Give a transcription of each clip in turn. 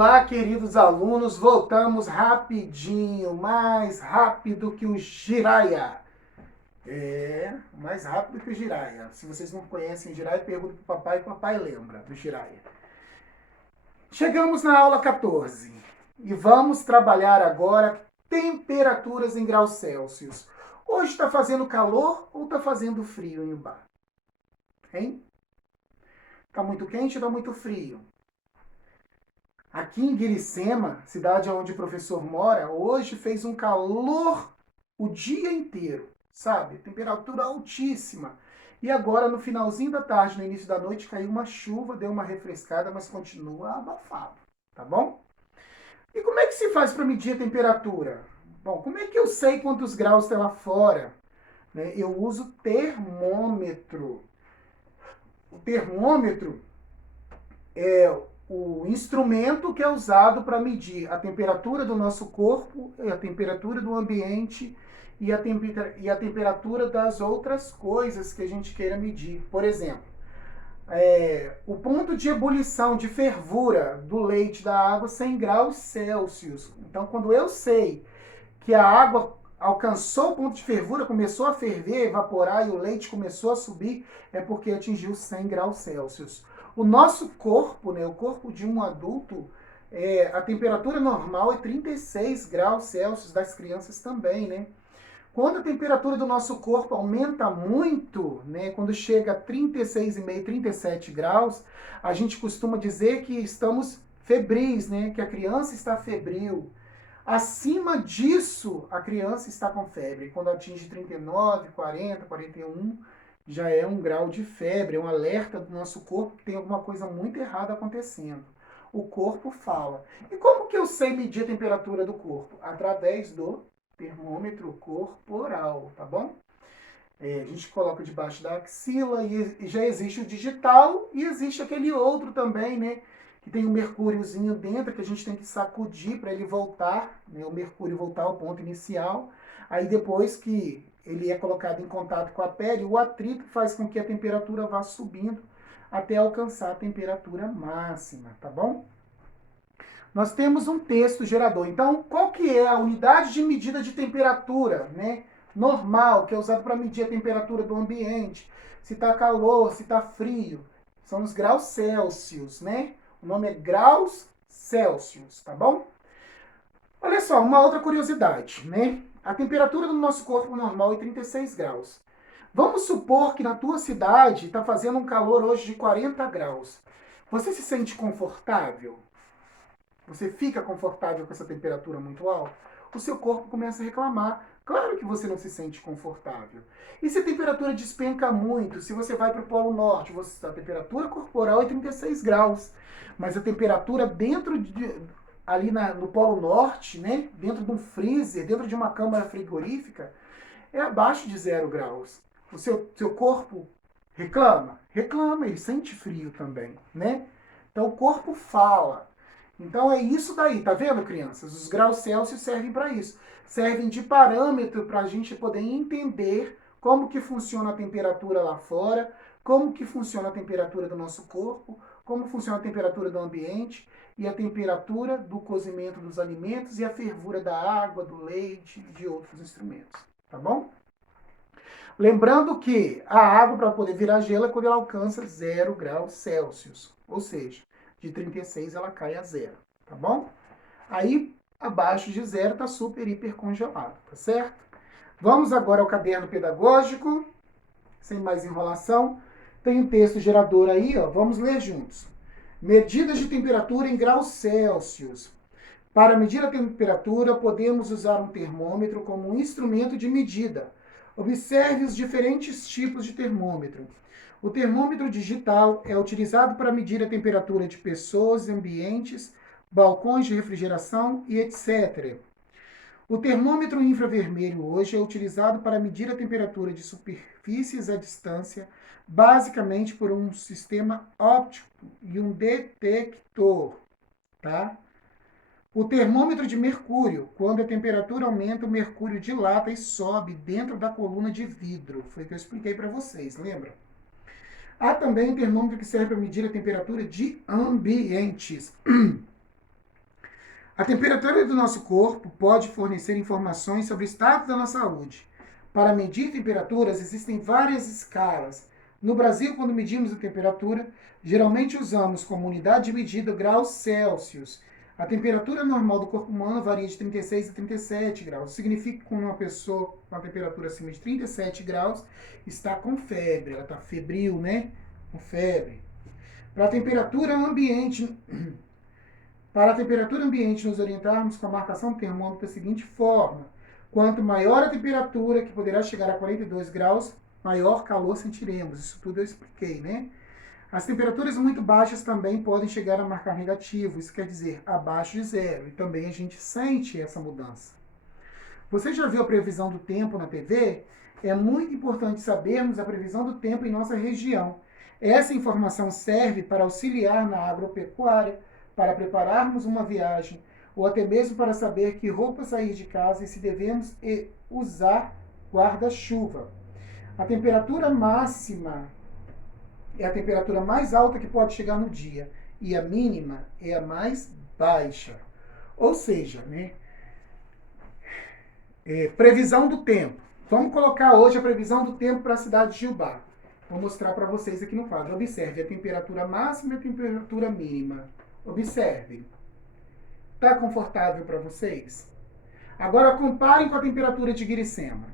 Olá, queridos alunos, voltamos rapidinho, mais rápido que o Jiraya. Mais rápido que o Jiraya. Se vocês não conhecem o Jiraya, pergunta pro papai, que o papai lembra do Jiraya. Chegamos na aula 14 e vamos trabalhar agora temperaturas em graus Celsius. Hoje está fazendo calor ou está fazendo frio em Ubá? Hein? Está muito quente ou está muito frio? Aqui em Guiricema, cidade onde o professor mora, hoje fez um calor o dia inteiro, sabe? Temperatura altíssima. E agora, no finalzinho da tarde, no início da noite, caiu uma chuva, deu uma refrescada, mas continua abafado, tá bom? E como é que se faz para medir a temperatura? Bom, como é que eu sei quantos graus tem lá fora? Eu uso termômetro. O termômetro é o instrumento que é usado para medir a temperatura do nosso corpo, a temperatura do ambiente e a temperatura das outras coisas que a gente queira medir. Por exemplo, o ponto de ebulição, de fervura do leite da água, 100 graus Celsius. Então, quando eu sei que a água alcançou o ponto de fervura, começou a ferver, evaporar e o leite começou a subir, é porque atingiu 100 graus Celsius. O nosso corpo, o corpo de um adulto, a temperatura normal é 36 graus Celsius, das crianças também, né? Quando a temperatura do nosso corpo aumenta muito, quando chega a 36,5, 37 graus, a gente costuma dizer que estamos febris, que a criança está febril. Acima disso, a criança está com febre. Quando atinge 39, 40, 41, já é um grau de febre, é um alerta do nosso corpo que tem alguma coisa muito errada acontecendo. O corpo fala. E como que eu sei medir a temperatura do corpo? Através do termômetro corporal, tá bom? A gente coloca debaixo da axila e já existe o digital e existe aquele outro também, que tem um mercúriozinho dentro que a gente tem que sacudir para ele voltar, o mercúrio voltar ao ponto inicial. Aí depois que ele é colocado em contato com a pele, o atrito faz com que a temperatura vá subindo até alcançar a temperatura máxima, tá bom? Nós temos um texto gerador. Então, qual que é a unidade de medida de temperatura, normal, que é usado para medir a temperatura do ambiente? Se está calor, se está frio. São os graus Celsius, O nome é graus Celsius, tá bom? Olha só, uma outra curiosidade, A temperatura do nosso corpo normal é 36 graus. Vamos supor que na tua cidade está fazendo um calor hoje de 40 graus. Você se sente confortável? Você fica confortável com essa temperatura muito alta? O seu corpo começa a reclamar. Claro que você não se sente confortável. E se a temperatura despenca muito, se você vai para o Polo Norte, a temperatura corporal é 36 graus, mas a temperatura ali no Polo Norte, dentro de um freezer, dentro de uma câmara frigorífica, é abaixo de 0 graus. O seu corpo reclama? Reclama, ele sente frio também, Então o corpo fala. Então é isso daí, tá vendo, crianças? Os graus Celsius servem para isso. Servem de parâmetro para a gente poder entender como que funciona a temperatura lá fora, como que funciona a temperatura do nosso corpo, como funciona a temperatura do ambiente e a temperatura do cozimento dos alimentos e a fervura da água, do leite e de outros instrumentos, tá bom? Lembrando que a água, para poder virar gelo, é quando ela alcança 0 graus Celsius, ou seja, de 36 ela cai a 0, tá bom? Aí, abaixo de 0 está super, hiper congelado, tá certo? Vamos agora ao caderno pedagógico, sem mais enrolação. Tem um texto gerador aí, vamos ler juntos. Medidas de temperatura em graus Celsius. Para medir a temperatura, podemos usar um termômetro como um instrumento de medida. Observe os diferentes tipos de termômetro. O termômetro digital é utilizado para medir a temperatura de pessoas, ambientes, balcões de refrigeração e etc. O termômetro infravermelho hoje é utilizado para medir a temperatura de superfícies à distância, basicamente por um sistema óptico e um detector, tá? O termômetro de mercúrio, quando a temperatura aumenta, o mercúrio dilata e sobe dentro da coluna de vidro. Foi o que eu expliquei para vocês, lembra? Há também um termômetro que serve para medir a temperatura de ambientes. A temperatura do nosso corpo pode fornecer informações sobre o estado da nossa saúde. Para medir temperaturas, existem várias escalas. No Brasil, quando medimos a temperatura, geralmente usamos como unidade de medida graus Celsius. A temperatura normal do corpo humano varia de 36 a 37 graus. Significa que quando uma pessoa com a temperatura acima de 37 graus está com febre, ela está febril, né? Com febre. Para a temperatura ambiente, nos orientarmos com a marcação do termômetro da seguinte forma: quanto maior a temperatura, que poderá chegar a 42 graus, maior calor sentiremos. Isso tudo eu expliquei, né? As temperaturas muito baixas também podem chegar a marcar negativo, isso quer dizer abaixo de zero, e também a gente sente essa mudança. Você já viu a previsão do tempo na TV? É muito importante sabermos a previsão do tempo em nossa região. Essa informação serve para auxiliar na agropecuária, para prepararmos uma viagem, ou até mesmo para saber que roupa sair de casa e se devemos usar guarda-chuva. A temperatura máxima é a temperatura mais alta que pode chegar no dia e a mínima é a mais baixa. Ou seja, né? Previsão do tempo. Vamos colocar hoje a previsão do tempo para a cidade de Gilbar. Vou mostrar para vocês aqui no quadro. Observe a temperatura máxima e a temperatura mínima. Observe. Está confortável para vocês? Agora comparem com a temperatura de Guiricema.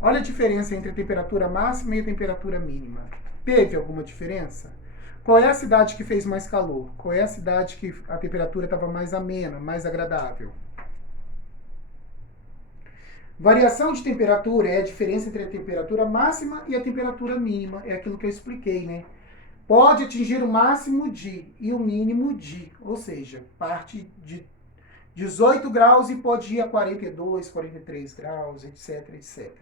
Olha a diferença entre a temperatura máxima e a temperatura mínima. Teve alguma diferença? Qual é a cidade que fez mais calor? Qual é a cidade que a temperatura estava mais amena, mais agradável? Variação de temperatura é a diferença entre a temperatura máxima e a temperatura mínima. É aquilo que eu expliquei, né? Pode atingir o máximo de e o mínimo de. Ou seja, parte de 18 graus e pode ir a 42, 43 graus, etc, etc.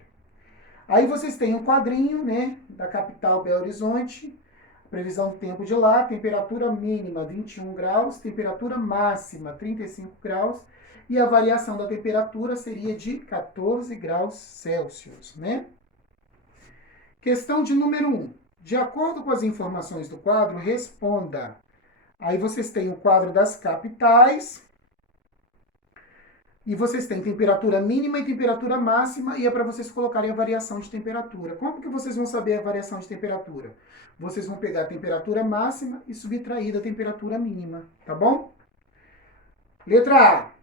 Aí vocês têm um quadrinho, né, da capital Belo Horizonte, previsão do tempo de lá, temperatura mínima 21 graus, temperatura máxima 35 graus, e a variação da temperatura seria de 14 graus Celsius, né? Questão de número 1. De acordo com as informações do quadro, responda. Aí vocês têm o quadro das capitais, e vocês têm temperatura mínima e temperatura máxima, e é para vocês colocarem a variação de temperatura. Como que vocês vão saber a variação de temperatura? Vocês vão pegar a temperatura máxima e subtrair da temperatura mínima, tá bom? Letra A.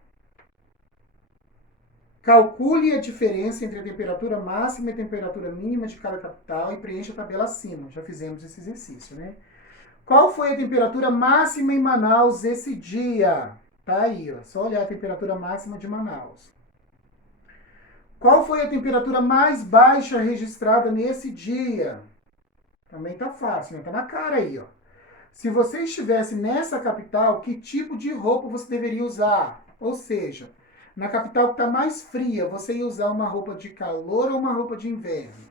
Calcule a diferença entre a temperatura máxima e a temperatura mínima de cada capital e preencha a tabela acima. Já fizemos esse exercício, né? Qual foi a temperatura máxima em Manaus esse dia? Tá aí, ó. Só olhar a temperatura máxima de Manaus. Qual foi a temperatura mais baixa registrada nesse dia? Também tá fácil, né? Tá na cara aí, ó. Se você estivesse nessa capital, que tipo de roupa você deveria usar? Ou seja, na capital que está mais fria, você ia usar uma roupa de calor ou uma roupa de inverno?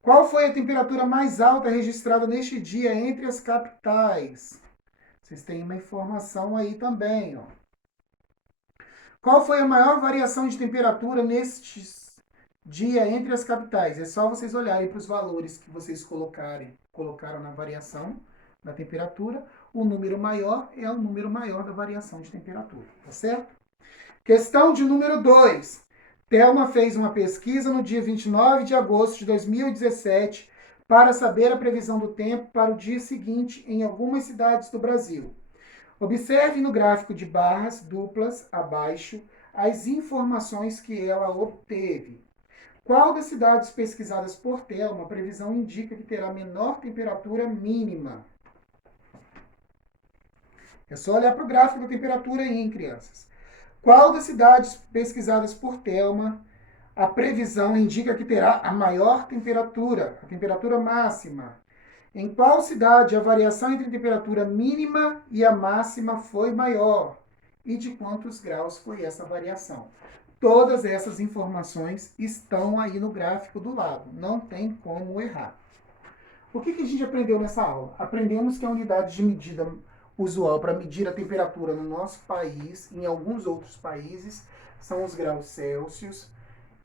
Qual foi a temperatura mais alta registrada neste dia entre as capitais? Vocês têm uma informação aí também, ó. Qual foi a maior variação de temperatura neste dia entre as capitais? É só vocês olharem para os valores que vocês colocaram na variação da temperatura. O número maior é o número maior da variação de temperatura, tá certo? Questão de número 2. Thelma fez uma pesquisa no dia 29 de agosto de 2017 para saber a previsão do tempo para o dia seguinte em algumas cidades do Brasil. Observe no gráfico de barras duplas abaixo as informações que ela obteve. Qual das cidades pesquisadas por Thelma a previsão indica que terá menor temperatura mínima? É só olhar para o gráfico da temperatura aí, hein, crianças. Qual das cidades pesquisadas por Thelma a previsão indica que terá a maior temperatura, a temperatura máxima? Em qual cidade a variação entre a temperatura mínima e a máxima foi maior? E de quantos graus foi essa variação? Todas essas informações estão aí no gráfico do lado. Não tem como errar. O que a gente aprendeu nessa aula? Aprendemos que a unidade de medida usual para medir a temperatura no nosso país, em alguns outros países, são os graus Celsius.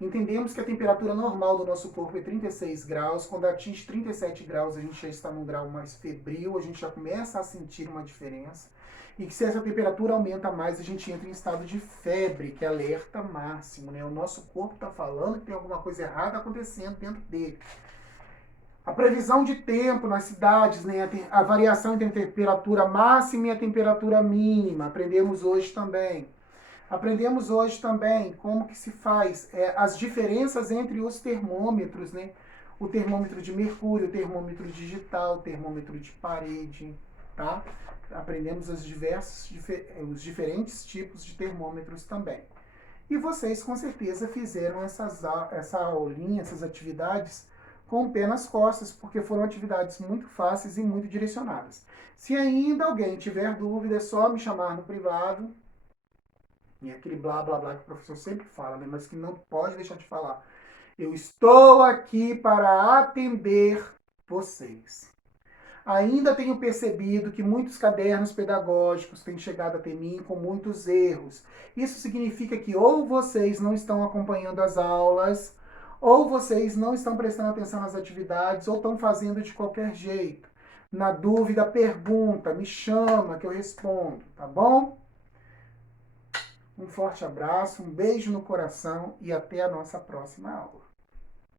Entendemos que a temperatura normal do nosso corpo é 36 graus. Quando atinge 37 graus, a gente já está num grau mais febril, a gente já começa a sentir uma diferença. E que se essa temperatura aumenta mais, a gente entra em estado de febre, que é alerta máximo, né? O nosso corpo está falando que tem alguma coisa errada acontecendo dentro dele. A previsão de tempo nas cidades, né? A variação entre a temperatura máxima e a temperatura mínima, aprendemos hoje também. Aprendemos hoje também como que se faz as diferenças entre os termômetros, né? O termômetro de mercúrio, o termômetro digital, o termômetro de parede, tá? Aprendemos os diferentes tipos de termômetros também. E vocês com certeza fizeram essa aulinha, essas atividades com o pé nas costas, porque foram atividades muito fáceis e muito direcionadas. Se ainda alguém tiver dúvida, é só me chamar no privado. E aquele blá blá blá que o professor sempre fala, né? Mas que não pode deixar de falar. Eu estou aqui para atender vocês. Ainda tenho percebido que muitos cadernos pedagógicos têm chegado até mim com muitos erros. Isso significa que ou vocês não estão acompanhando as aulas, ou vocês não estão prestando atenção nas atividades, ou estão fazendo de qualquer jeito. Na dúvida, pergunta, me chama que eu respondo, tá bom? Um forte abraço, um beijo no coração e até a nossa próxima aula.